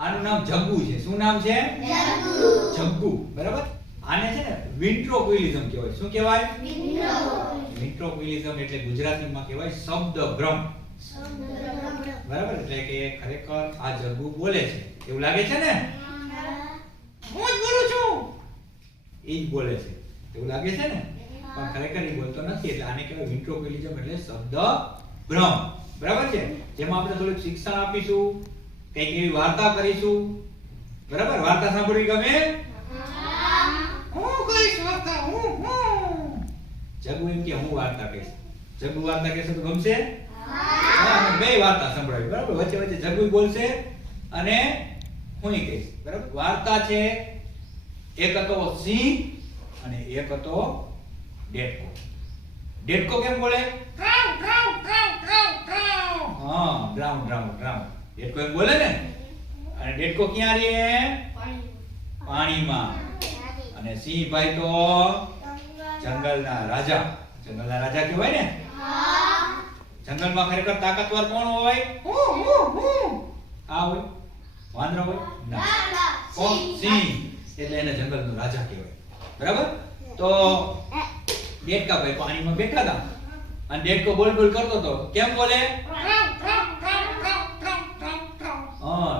આનું નામ જગ્ગુ છે. શું નામ છે? જગ્ગુ. બરાબર. આને છે ને વિન્ટ્રોક્વિલિઝમ કહેવાય. શું કહેવાય? વિન્ટ્રોક્વિલિઝમ એટલે ગુજરાતીમાં કહેવાય શબ્દભ્રમ. બરાબર. એટલે કે ખરેખર આ જગ્ગુ બોલે છે એવું લાગે છે ને? હું જ બોલું છું. એ જ બોલે છે એવું લાગે છે ને? પણ ખરેખર એ બોલતો નથી. એટલે આને કહેવાય વિન્ટ્રોક્વિલિઝમ એટલે શબ્દભ્રમ. બરાબર છે. જેમાં આપણે થોડું શિક્ષણ આપીશું, કઈક એવી વાર્તા કરીશું. બરાબર. વાર્તા સાંભળવી ગમે? હું કઈશ વાર્તા. જગ્ગુ એમ કે હું વાર્તા કહીશ. જગ્ગુ વાર્તા કહેશે તો ગમશે? હા. બે વાર્તા સંભળાવી. બરાબર. વચ્ચે વચ્ચે જગ્ગુ બોલશે અને હું કહીશ. બરાબર. વાર્તા છે એક હતો સિંહ અને એક હતો ડેટકો. ડેટકો કેમ બોલે? હા, ડ્રાઉ ડ્રાઉ ડ્રાઉ. ડેટકો એમ બોલે ને. અને ડેટકો ક્યાં રહે? પાણીમાં. અને સિંહ ભાઈ તો જંગલના રાજા. જંગલના રાજા કહેવાય ને. જંગલમાં ખરેખર તાકાતવર કોણ હોય? આ હોય? વાંદરો હોય? ના. કોણ? સિંહ. એટલે એને જંગલનો રાજા કહેવાય. બરાબર. તો ડેટકા ભાઈ પાણીમાં બેઠા હતા અને ડેટકો બોલ બોલ કરતો હતો. કેમ બોલે?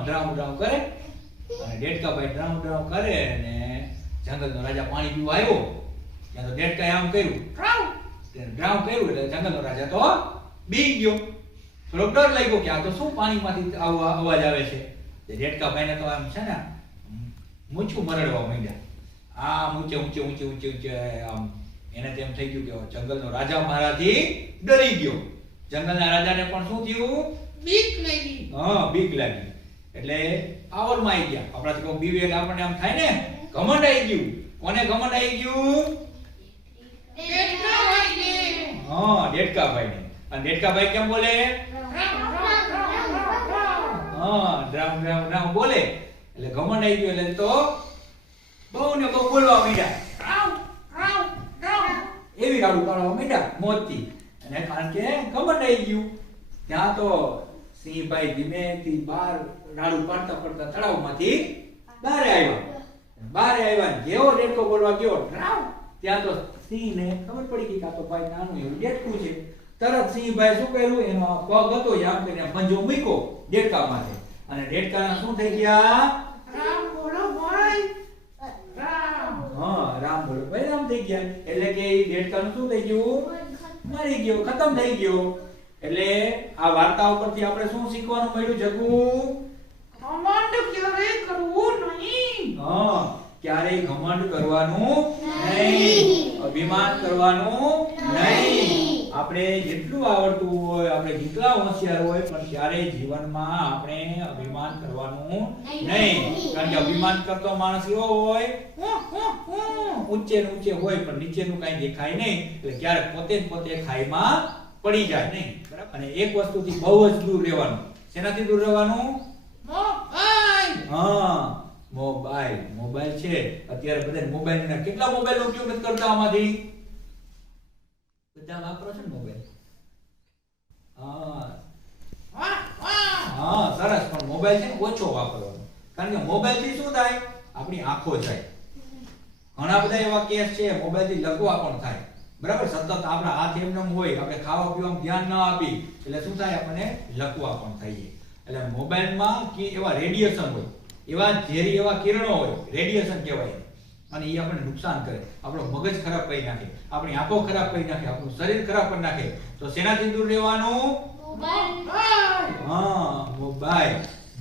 ડ્રાઉ ડ્રાઉ કરે. અને ડેટકા ભાઈ ડ્રાઉ ડ્રાઉ કરે અને જંગલનો રાજા પાણી પીવા આવ્યો ત્યાં તો ડેટકાએ આમ કર્યું, ડ્રાઉ કર્યું એટલે જંગલનો રાજા તો બી ગયો. થોડો ડર લાગ્યો કે આ તો શું પાણીમાંથી અવાજ આવે છે. ડેટકા ભાઈને તો આમ છે ને મૂછું મરડવા માંડ્યા. આમ ઊંચે ઊંચે ઊંચે ઊંચે ઊંચે આમ એને તેમ થઈ ગયું કે જંગલનો રાજા મારાથી ડરી ગયો. જંગલના રાજાને પણ શું થયું? બીક લાગી. બીક લાગી. એટલે આવડમાં આવી ગયા. આપણાથી કોઈ બીવે એટલે આપણને આમ થાય ને, ઘમંડ આવી ગયું. કોને ઘમંડ આવી ગયું? ડેટકાભાઈને. અને ડેટકાભાઈ કેમ બોલે? ડ્રામ ડ્રામ ડ્રામ બોલે. એટલે ઘમંડ આવી ગયું. એટલે તો બહુ ને બહુ બોલવા માંડ્યા. એવી રાડું પાડવા માંડ્યા મોજથી. અને કારણ કે ઘમંડ આવી ગયું. ત્યાં તો સિંહભાઈ ધીમેથી બહાર રાડું પાડતા પાડતા તળાવમાંથી બહાર આવ્યા. જેવો ડેટકો બોલવા ગયો ત્યાં તો સિંહને ખબર પડી ગઈ કે આ તો ભાઈ નાનું એવું ડેટકું છે. તરત સિંહભાઈ શું કર્યું? એનો પગ હતો આમ કરીને પંજો મૂક્યો ડેટકા માથે. અને ડેટકાના શું થઈ ગયા? રામ બોલો ભાઈ રામ થઈ ગયા. એટલે કે ડેટકાનું શું થઈ ગયું? મરી ગયો, ખતમ થઈ ગયો. એટલે આ વાર્તા ઉપરથી આપણે શું શીખવાનું મળ્યું? જગ્ગુ, ઘમંડ ક્યારેય કરવું નહીં. ક્યારેય ઘમંડ કરવાનું નહીં. અભિમાન કરવાનું નહીં. આપણે જેટલું આવડતું હોય, આપણે જેટલા હોશિયાર હોય, પણ ક્યારેય જીવનમાં આપણે અભિમાન કરવાનું નહીં. કારણ કે અભિમાન કરતો માણસ એવો હોય ઊંચે ઊંચે હોય પણ નીચેનું કઈ દેખાય નહીં. એટલે ક્યારેક પોતે ખાઈમાં પડી જાય નહીં. બરાબર. અને એક વસ્તુથી બહુ જ દૂર રહેવાનું. શેનાથી દૂર રહેવાનું? મોબાઈલ છે. અત્યારે બધા મોબાઈલના કેટલા મોબાઈલનો ઉપયોગ નથી કરતા? આમાંથી બધા વાપરો છો ને મોબાઈલ? સરસ. પણ મોબાઈલ છે ઓછો વાપરવાનો. કારણ કે મોબાઈલ થી શું થાય? આપણી આંખો જાય. ઘણા બધા એવા કેસ છે મોબાઈલ થી લગવા પણ થાય. બરાબર. સતત આપણા હાથ એમને હોય, આપણે ખાવા પીવામાં ધ્યાન ન આપી એટલે શું થાય? આપણને લકવા પણ થઈએ. એટલે મોબાઈલમાં એવા રેડિયેશન હોય, એવા ઝેરી એવા કિરણો હોય, રેડિયેશન કહેવાય. અને એ આપણને નુકસાન કરે. આપણો મગજ ખરાબ કરી નાખે, આપણી આંખો ખરાબ કરી નાખે, આપણું શરીર ખરાબ કરી નાખે. તો શેનાથી દૂર રહેવાનું?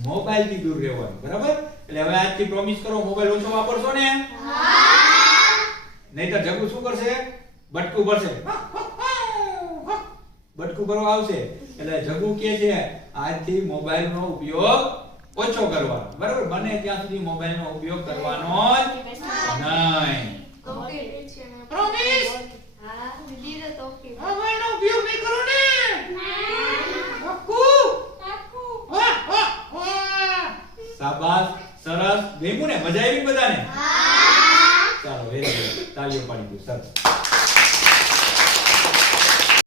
મોબાઈલ થી દૂર રહેવાનું. બરાબર. એટલે હવે આજથી પ્રોમિસ કરો મોબાઈલ ઓછો વાપરશો ને? નહીતર જગ્ગુ શું કરશે? બટકું ભરશે. બટકું ભરવા આવશે. એટલે જગ્ગુ કે છે આજથી મોબાઈલનો ઉપયોગ ઓછો કરવાનો. બરાબર. બને ત્યાં સુધી મોબાઈલનો ઉપયોગ કરવાનો જ નહીં. પ્રોમિસ? મોબાઈલનો ઉપયોગ નહીં કરો ને? શાબાશ. સરસ. ગમ્યું ને? મજા આવી બધાને? ચાલો વેરી ગુડ. તાળીઓ પાડી દો. સરસ.